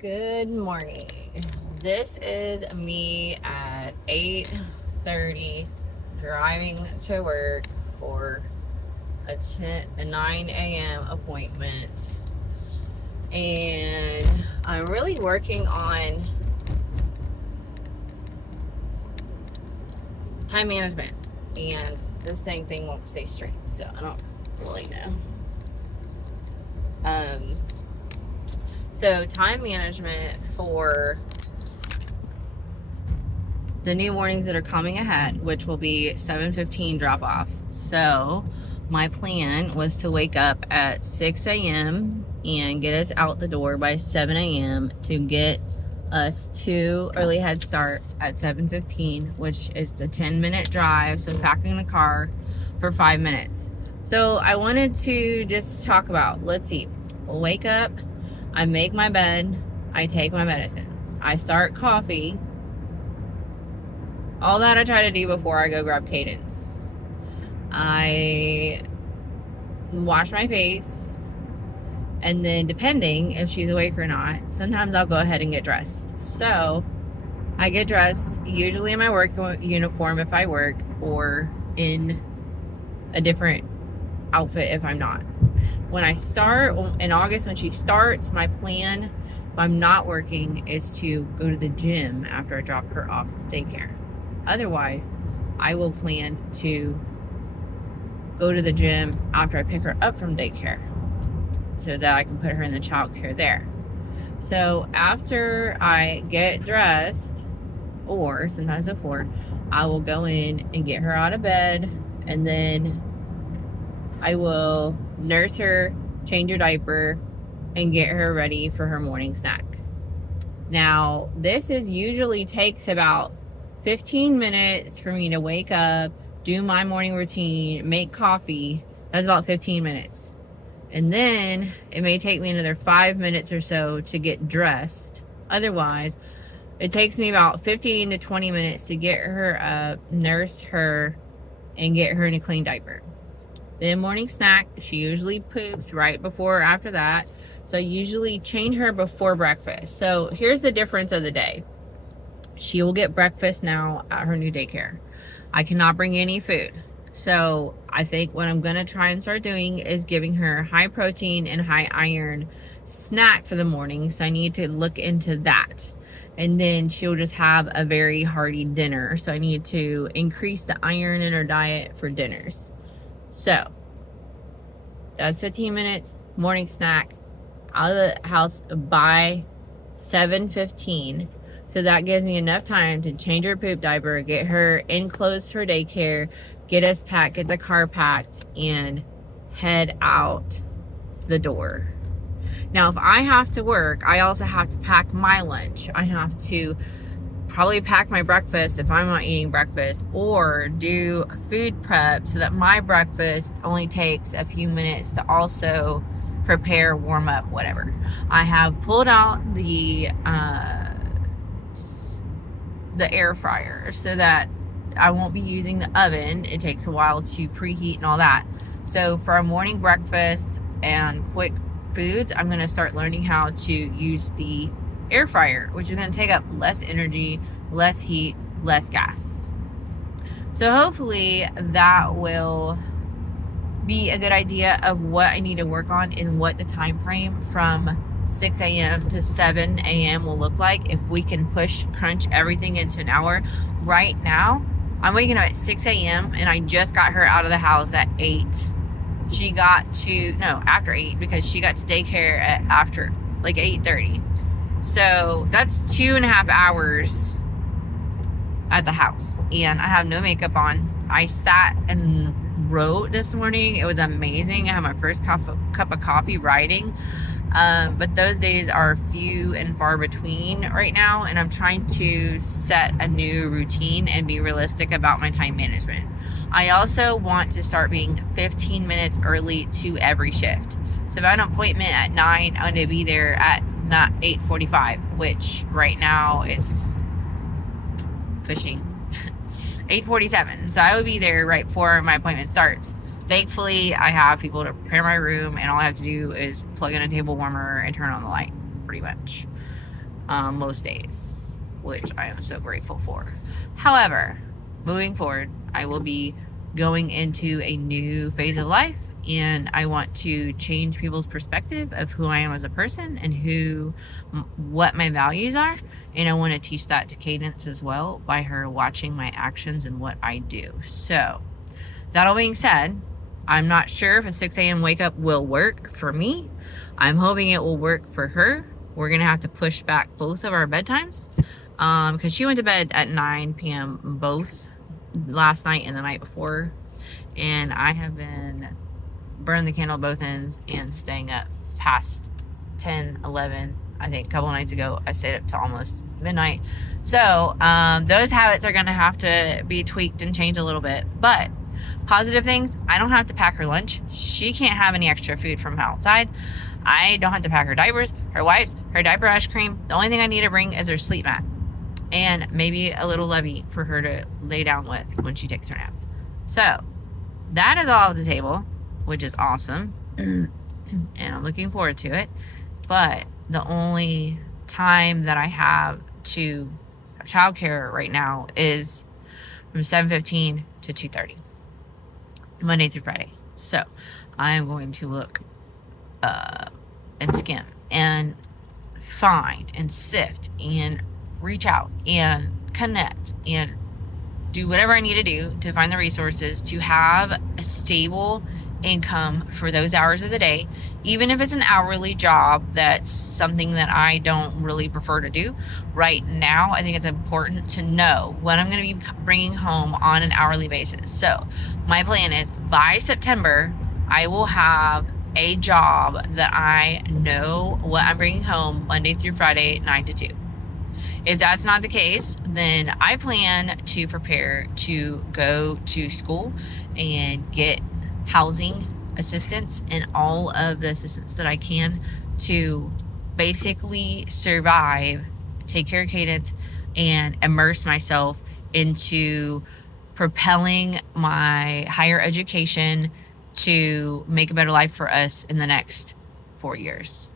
Good morning. This is me at 8:30 driving to work for a 9 a.m. appointment. And I'm really working on time management. And this dang thing won't stay straight, so I don't really know. So time management for the new mornings that are coming ahead, which will be 7:15 drop off. So my plan was to wake up at 6 a.m. and get us out the door by 7 a.m. to get us to early head start at 7:15, which is a 10-minute drive. So packing the car for 5 minutes. So I wanted to just talk about, let's see, wake up, I make my bed, I take my medicine, I start coffee. All that I try to do before I go grab Cadence. I wash my face, and then depending if she's awake or not, sometimes I'll go ahead and get dressed. So I get dressed usually in my work uniform if I work, or in a different outfit if I'm not. When I start in August, when she starts, my plan, if I'm not working, is to go to the gym after I drop her off from daycare. Otherwise, I will plan to go to the gym after I pick her up from daycare so that I can put her in the childcare there. So after I get dressed, or sometimes before, I will go in and get her out of bed, and then I will nurse her, change her diaper, and get her ready for her morning snack. Now, this usually takes about 15 minutes for me to wake up, do my morning routine, make coffee. That's about 15 minutes. And then it may take me another 5 minutes or so to get dressed. Otherwise, it takes me about 15 to 20 minutes to get her up, nurse her, and get her in a clean diaper. Then morning snack, she usually poops right before or after that. So I usually change her before breakfast. So here's the difference of the day. She will get breakfast now at her new daycare. I cannot bring any food. So I think what I'm going to try and start doing is giving her high protein and high iron snack for the morning. So I need to look into that. And then she'll just have a very hearty dinner. So I need to increase the iron in her diet for dinners. So that's 15 minutes, morning snack, out of the house by 7:15. So that gives me enough time to change her poop diaper, get her in clothes for daycare, get us packed, get the car packed, and head out the door. Now, if I have to work, I also have to pack my lunch. I have to probably pack my breakfast if I'm not eating breakfast, or do food prep so that my breakfast only takes a few minutes to also prepare, warm up, whatever. I have pulled out the air fryer so that I won't be using the oven. It takes a while to preheat and all that. So for our morning breakfast and quick foods, I'm going to start learning how to use the air fryer, which is going to take up less energy, less heat, less gas. So hopefully that will be a good idea of what I need to work on and what the time frame from 6 a.m. to 7 a.m. will look like if we can crunch everything into an hour. Right now, I'm waking up at 6 a.m. and I just got her out of the house at 8. After 8, because she got to daycare after like 8:30. So that's 2.5 hours at the house, and I have no makeup on. I sat and wrote this morning. It was amazing. I had my first cup of coffee writing. But those days are few and far between right now, and I'm trying to set a new routine and be realistic about my time management. I also want to start being 15 minutes early to every shift. So if I have an appointment at 9, I'm going to be there at not 8:45, which right now it's pushing 8:47. So I would be there right before my appointment starts. Thankfully, I have people to prepare my room, and all I have to do is plug in a table warmer and turn on the light, pretty much. most days, which I am so grateful for. However, moving forward, I will be going into a new phase of life, and I want to change people's perspective of who I am as a person and what my values are. And I want to teach that to Cadence as well by her watching my actions and what I do. So, that all being said, I'm not sure if a 6 a.m. wake up will work for me. I'm hoping it will work for her. We're going to have to push back both of our bedtimes because she went to bed at 9 p.m. both last night and the night before. And I have been burning the candle at both ends and staying up past 10, 11. I think a couple nights ago, I stayed up till almost midnight. So those habits are going to have to be tweaked and changed a little bit. But positive things, I don't have to pack her lunch. She can't have any extra food from outside. I don't have to pack her diapers, her wipes, her diaper rash cream. The only thing I need to bring is her sleep mat and maybe a little Levy for her to lay down with when she takes her nap. So that is all off the table, which is awesome. And I'm looking forward to it. But the only time that I have to have childcare right now is from 7:15 to 2:30, Monday through Friday. So I am going to look and skim and find and sift and reach out and connect and do whatever I need to do to find the resources to have a stable income for those hours of the day, even if it's an hourly job. That's something that I don't really prefer to do right now. I think it's important to know what I'm going to be bringing home on an hourly basis. So my plan is by September, I will have a job that I know what I'm bringing home Monday through Friday, 9 to 2. If that's not the case, then I plan to prepare to go to school and get housing assistance and all of the assistance that I can to basically survive, take care of Cadence, and immerse myself into propelling my higher education to make a better life for us in the next 4 years.